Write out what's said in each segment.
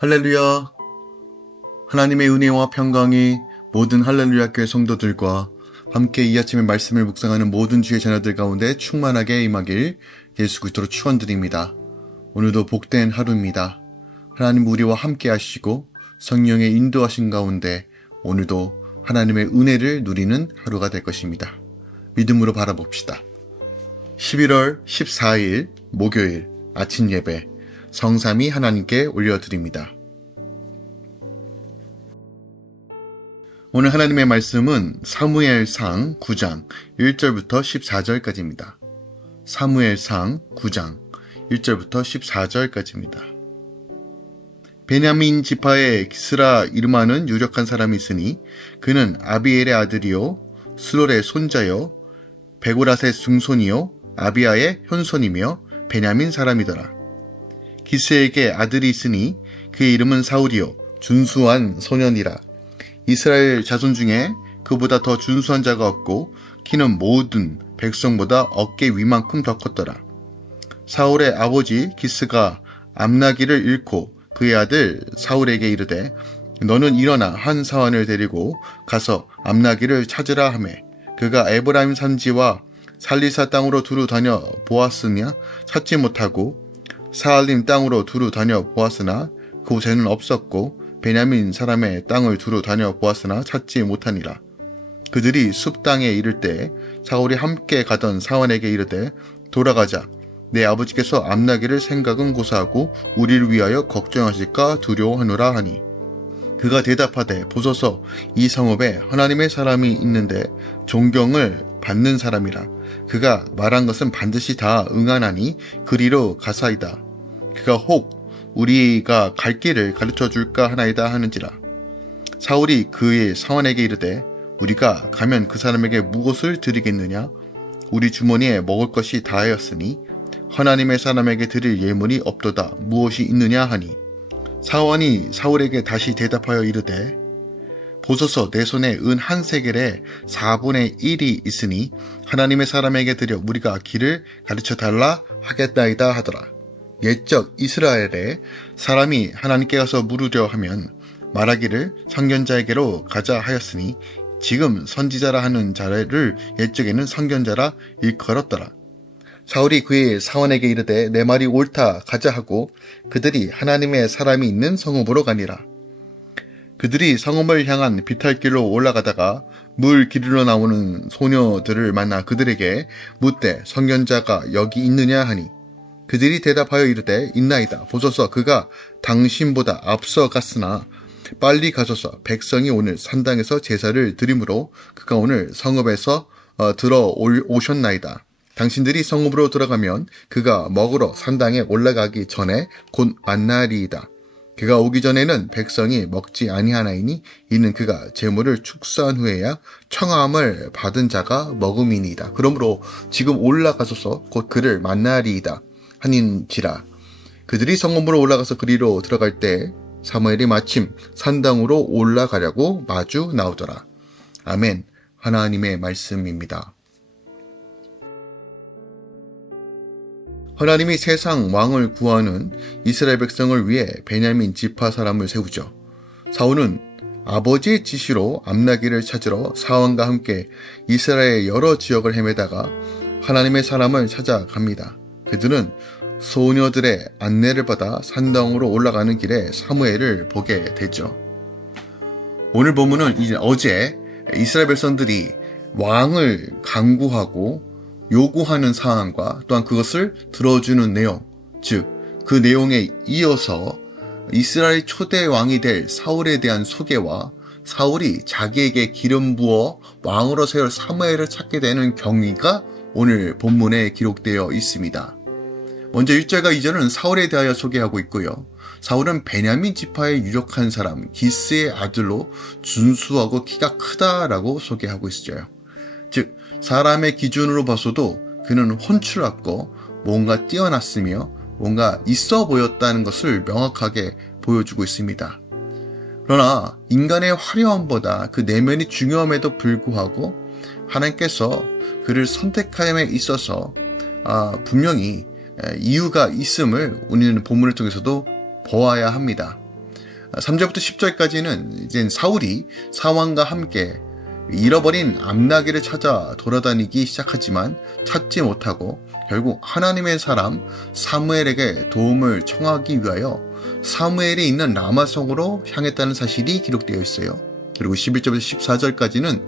할렐루야! 하나님의 은혜와 평강이 모든 할렐루야 교회 성도들과 함께 이 아침에 말씀을 묵상하는 모든 주의 자녀들 가운데 충만하게 임하길 예수 그리스도로 축원드립니다. 오늘도 복된 하루입니다. 하나님 우리와 함께 하시고 성령의 인도하신 가운데 오늘도 하나님의 은혜를 누리는 하루가 될 것입니다. 믿음으로 바라봅시다. 11월 14일 목요일 아침 예배 성삼위 하나님께 올려드립니다. 오늘 하나님의 말씀은 사무엘상 9장 1절부터 14절까지입니다. 사무엘상 9장 1절부터 14절까지입니다. 베냐민 지파의 기스라 이름하는 유력한 사람이 있으니 그는 아비엘의 아들이요 스롤의 손자요 베고랏의 증손이요 아비아의 현손이며 베냐민 사람이더라. 기스에게 아들이 있으니 그의 이름은 사울이요 준수한 소년이라. 이스라엘 자손 중에 그보다 더 준수한 자가 없고 키는 모든 백성보다 어깨 위만큼 더 컸더라. 사울의 아버지 기스가 암나기를 잃고 그의 아들 사울에게 이르되 너는 일어나 한 사환을 데리고 가서 암나기를 찾으라 하매 그가 에브라임 산지와 살리사 땅으로 두루 다녀 보았으며 찾지 못하고 사알림 땅으로 두루 다녀 보았으나 그곳에는 없었고 베냐민 사람의 땅을 두루 다녀 보았으나 찾지 못하니라. 그들이 숲 땅에 이를 때 사울이 함께 가던 사환에게 이르되 돌아가자. 내 아버지께서 암나기를 생각은 고사하고 우리를 위하여 걱정하실까 두려워하노라 하니 그가 대답하되 보소서 이 성읍에 하나님의 사람이 있는데 존경을 받는 사람이라. 그가 말한 것은 반드시 다 응하나니 그리로 가사이다. 그가 혹 우리가 갈 길을 가르쳐 줄까 하나이다 하는지라. 사울이 그의 사환에게 이르되 우리가 가면 그 사람에게 무엇을 드리겠느냐? 우리 주머니에 먹을 것이 다하였으니 하나님의 사람에게 드릴 예물이 없도다. 무엇이 있느냐 하니 사환이 사울에게 다시 대답하여 이르되 보소서 내 손에 은 한 세겔에 4분의 1이 있으니 하나님의 사람에게 드려 우리가 길을 가르쳐 달라 하겠나이다 하더라. 옛적 이스라엘에 사람이 하나님께 가서 물으려 하면 말하기를 선견자에게로 가자 하였으니 지금 선지자라 하는 자를 옛적에는 선견자라 일컬었더라. 사울이 그의 사원에게 이르되 내 말이 옳다 가자 하고 그들이 하나님의 사람이 있는 성읍으로 가니라. 그들이 성읍을 향한 비탈길로 올라가다가 물 기르러 나오는 소녀들을 만나 그들에게 묻되 선견자가 여기 있느냐 하니 그들이 대답하여 이르되 있나이다. 보소서 그가 당신보다 앞서 갔으나 빨리 가소서. 백성이 오늘 산당에서 제사를 드리므로 그가 오늘 성읍에서 들어오셨나이다. 당신들이 성읍으로 들어가면 그가 먹으러 산당에 올라가기 전에 곧 만나리이다. 그가 오기 전에는 백성이 먹지 아니하나이니 이는 그가 제물을 축사한 후에야 청함을 받은 자가 먹음이니이다. 그러므로 지금 올라가소서 곧 그를 만나리이다 하닌지라. 그들이 성읍으로 올라가서 그리로 들어갈 때 사무엘이 마침 산당으로 올라가려고 마주 나오더라. 아멘. 하나님의 말씀입니다. 하나님이 세상 왕을 구하는 이스라엘 백성을 위해 베냐민 지파 사람을 세우죠. 사울은 아버지의 지시로 암나기를 찾으러 사원과 함께 이스라엘 여러 지역을 헤매다가 하나님의 사람을 찾아갑니다. 그들은 소녀들의 안내를 받아 산당으로 올라가는 길에 사무엘을 보게 되죠. 오늘 본문은 이제 어제 이스라엘 백성들이 왕을 간구하고 요구하는 사항과 또한 그것을 들어주는 내용, 즉 그 내용에 이어서 이스라엘 초대 왕이 될 사울에 대한 소개와 사울이 자기에게 기름 부어 왕으로 세울 사무엘을 찾게 되는 경위가 오늘 본문에 기록되어 있습니다. 먼저 1절과 2절은 사울에 대하여 소개하고 있고요. 사울은 베냐민 지파의 유력한 사람, 기스의 아들로 준수하고 키가 크다라고 소개하고 있어요. 즉 사람의 기준으로 봐서도 그는 훤칠했고 뭔가 뛰어났으며 뭔가 있어 보였다는 것을 명확하게 보여주고 있습니다. 그러나 인간의 화려함보다 그 내면이 중요함에도 불구하고 하나님께서 그를 선택함에 있어서 분명히 이유가 있음을 우리는 본문을 통해서도 보아야 합니다. 3절부터 10절까지는 이제 사울이 사왕과 함께 잃어버린 암나귀를 찾아 돌아다니기 시작하지만 찾지 못하고 결국 하나님의 사람 사무엘에게 도움을 청하기 위하여 사무엘이 있는 라마성으로 향했다는 사실이 기록되어 있어요. 그리고 11절부터 14절까지는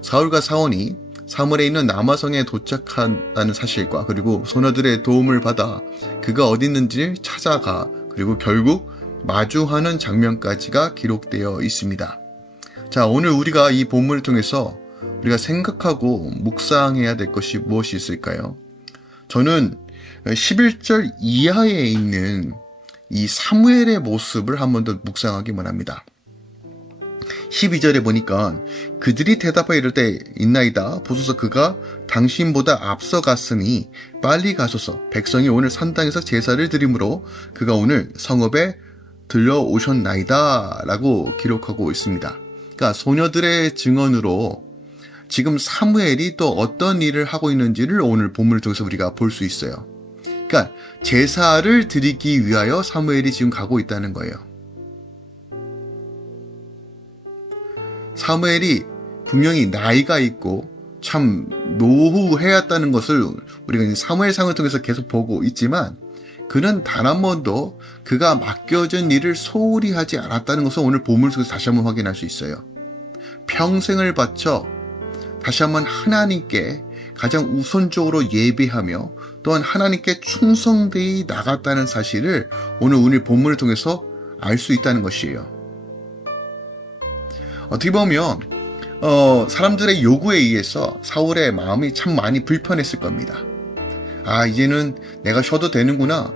사울과 사원이 사무엘에 있는 라마성에 도착한다는 사실과 그리고 소녀들의 도움을 받아 그가 어디 있는지를 찾아가 그리고 결국 마주하는 장면까지가 기록되어 있습니다. 자, 오늘 우리가 이 본문을 통해서 우리가 생각하고 묵상해야 될 것이 무엇이 있을까요? 저는 11절 이하에 있는 이 사무엘의 모습을 한 번 더 묵상하기만 합니다. 12절에 보니까 그들이 대답하여 이르되 있나이다. 보소서 그가 당신보다 앞서갔으니 빨리 가소서. 백성이 오늘 산당에서 제사를 드리므로 그가 오늘 성읍에 들려오셨나이다 라고 기록하고 있습니다. 그러니까 소녀들의 증언으로 지금 사무엘이 또 어떤 일을 하고 있는지를 오늘 본문을 통해서 우리가 볼 수 있어요. 그러니까 제사를 드리기 위하여 사무엘이 지금 가고 있다는 거예요. 사무엘이 분명히 나이가 있고 참 노후해왔다는 것을 우리가 사무엘상을 통해서 계속 보고 있지만 그는 단 한 번도 그가 맡겨진 일을 소홀히 하지 않았다는 것을 오늘 본문을 통해서 다시 한번 확인할 수 있어요. 평생을 바쳐 다시 한번 하나님께 가장 우선적으로 예배하며 또한 하나님께 충성되이 나갔다는 사실을 오늘 본문을 통해서 알 수 있다는 것이에요. 어떻게 보면 사람들의 요구에 의해서 사울의 마음이 참 많이 불편했을 겁니다. 아, 이제는 내가 쉬어도 되는구나.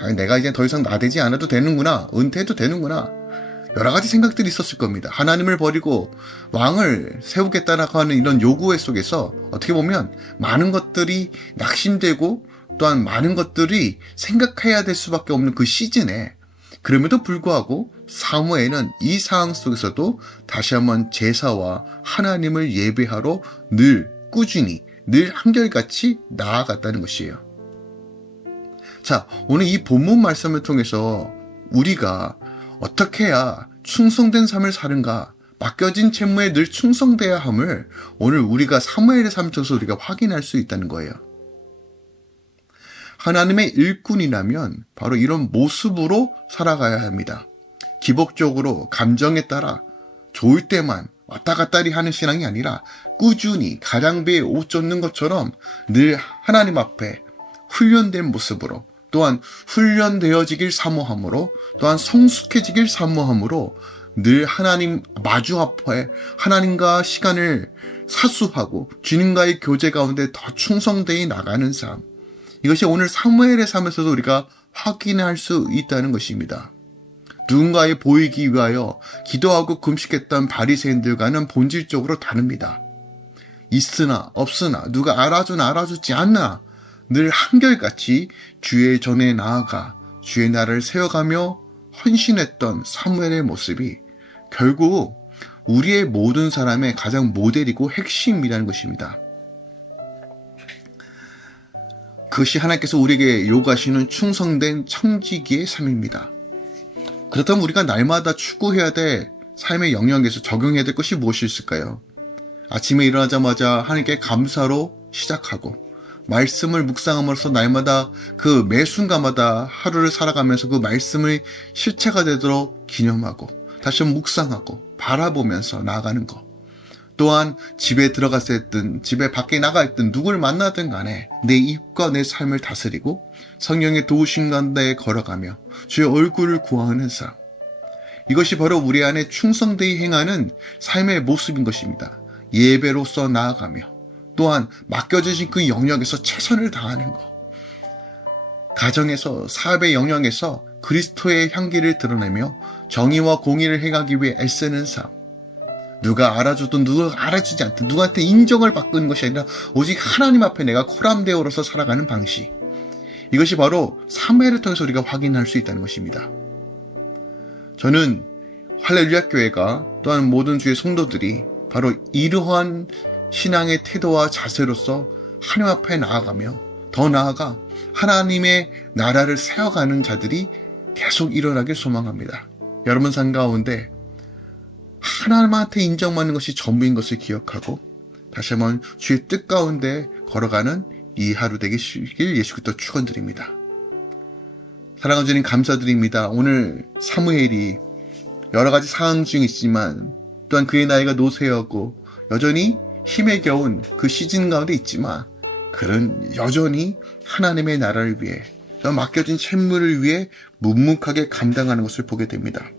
아, 내가 이제 더 이상 나대지 않아도 되는구나. 은퇴해도 되는구나. 여러 가지 생각들이 있었을 겁니다. 하나님을 버리고 왕을 세우겠다라고 하는 이런 요구 속에서 어떻게 보면 많은 것들이 낙심되고 또한 많은 것들이 생각해야 될 수밖에 없는 그 시즌에 그럼에도 불구하고 사무엘은 이 상황 속에서도 다시 한번 제사와 하나님을 예배하러 늘 꾸준히 늘 한결같이 나아갔다는 것이에요. 자, 오늘 이 본문 말씀을 통해서 우리가 어떻게 해야 충성된 삶을 사는가, 맡겨진 책무에 늘 충성돼야 함을 오늘 우리가 사무엘의 삶을 통해서 우리가 확인할 수 있다는 거예요. 하나님의 일꾼이라면 바로 이런 모습으로 살아가야 합니다. 기복적으로 감정에 따라 좋을 때만 왔다 갔다리 하는 신앙이 아니라 꾸준히 가장배에 옷 젖는 것처럼 늘 하나님 앞에 훈련된 모습으로 또한 훈련되어지길 사모함으로 또한 성숙해지길 사모함으로 늘 하나님 마주 앞에 하나님과 시간을 사수하고 주님과의 교제 가운데 더 충성되이 나가는 삶, 이것이 오늘 사무엘의 삶에서도 우리가 확인할 수 있다는 것입니다. 누군가에 보이기 위하여 기도하고 금식했던 바리새인들과는 본질적으로 다릅니다. 있으나 없으나 누가 알아주나 알아주지 않나 늘 한결같이 주의 전에 나아가 주의 나라를 세워가며 헌신했던 사무엘의 모습이 결국 우리의 모든 사람의 가장 모델이고 핵심이라는 것입니다. 그것이 하나님께서 우리에게 요구하시는 충성된 청지기의 삶입니다. 그렇다면 우리가 날마다 추구해야 될 삶의 영역에서 적용해야 될 것이 무엇이 있을까요? 아침에 일어나자마자 하나님께 감사로 시작하고 말씀을 묵상함으로써 날마다 그 매 순간마다 하루를 살아가면서 그 말씀의 실체가 되도록 기념하고 다시 한번 묵상하고 바라보면서 나아가는 것. 또한 집에 들어갔을 든 집에 밖에 나가 있든 누굴 만나든 간에 내 입과 내 삶을 다스리고 성령의 도우심 가운데 걸어가며 주의 얼굴을 구하는 삶. 이것이 바로 우리 안에 충성되이 행하는 삶의 모습인 것입니다. 예배로서 나아가며 또한 맡겨주신 그 영역에서 최선을 다하는 것. 가정에서 사업의 영역에서 그리스도의 향기를 드러내며 정의와 공의를 행하기 위해 애쓰는 삶. 누가 알아주든 누가 알아주지 않든 누구한테 인정을 받는 것이 아니라 오직 하나님 앞에 내가 코람데오로서 살아가는 방식. 이것이 바로 사무엘을 통해서 우리가 확인할 수 있다는 것입니다. 저는 할렐루야 교회가 또한 모든 주의 성도들이 바로 이러한 신앙의 태도와 자세로서 하나님 앞에 나아가며 더 나아가 하나님의 나라를 세워가는 자들이 계속 일어나길 소망합니다. 여러분 삶 가운데 하나님한테 인정받는 것이 전부인 것을 기억하고 다시 한번 주의 뜻 가운데 걸어가는 이 하루 되시길 예수 그리스도 축원드립니다. 사랑하는 주님 감사드립니다. 오늘 사무엘이 여러 가지 상황 중에 있지만 또한 그의 나이가 노쇠하고 여전히 힘에 겨운 그 시즌 가운데 있지만 그는 여전히 하나님의 나라를 위해 맡겨진 책무를 위해 묵묵하게 감당하는 것을 보게 됩니다.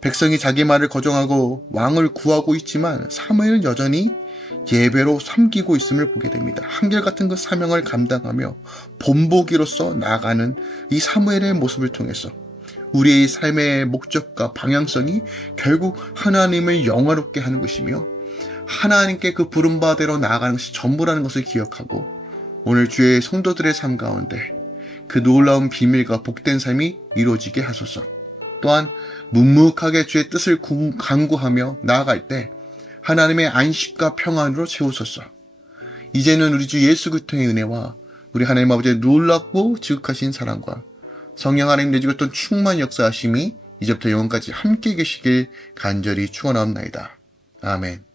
백성이 자기 말을 거정하고 왕을 구하고 있지만 사무엘은 여전히 예배로 섬기고 있음을 보게 됩니다. 한결같은 그 사명을 감당하며 본보기로서 나아가는 이 사무엘의 모습을 통해서 우리의 삶의 목적과 방향성이 결국 하나님을 영화롭게 하는 것이며 하나님께 그 부름바대로 나아가는 것이 전부라는 것을 기억하고 오늘 주의 성도들의 삶 가운데 그 놀라운 비밀과 복된 삶이 이루어지게 하소서. 또한 묵묵하게 주의 뜻을 간구하며 나아갈 때 하나님의 안식과 평안으로 채우소서. 이제는 우리 주 예수 그리스도의 은혜와 우리 하나님 아버지의 놀랍고 지극하신 사랑과 성령 하나님 내주고 있던 충만 역사하심이 이제부터 영원까지 함께 계시길 간절히 축원하옵나이다. 아멘.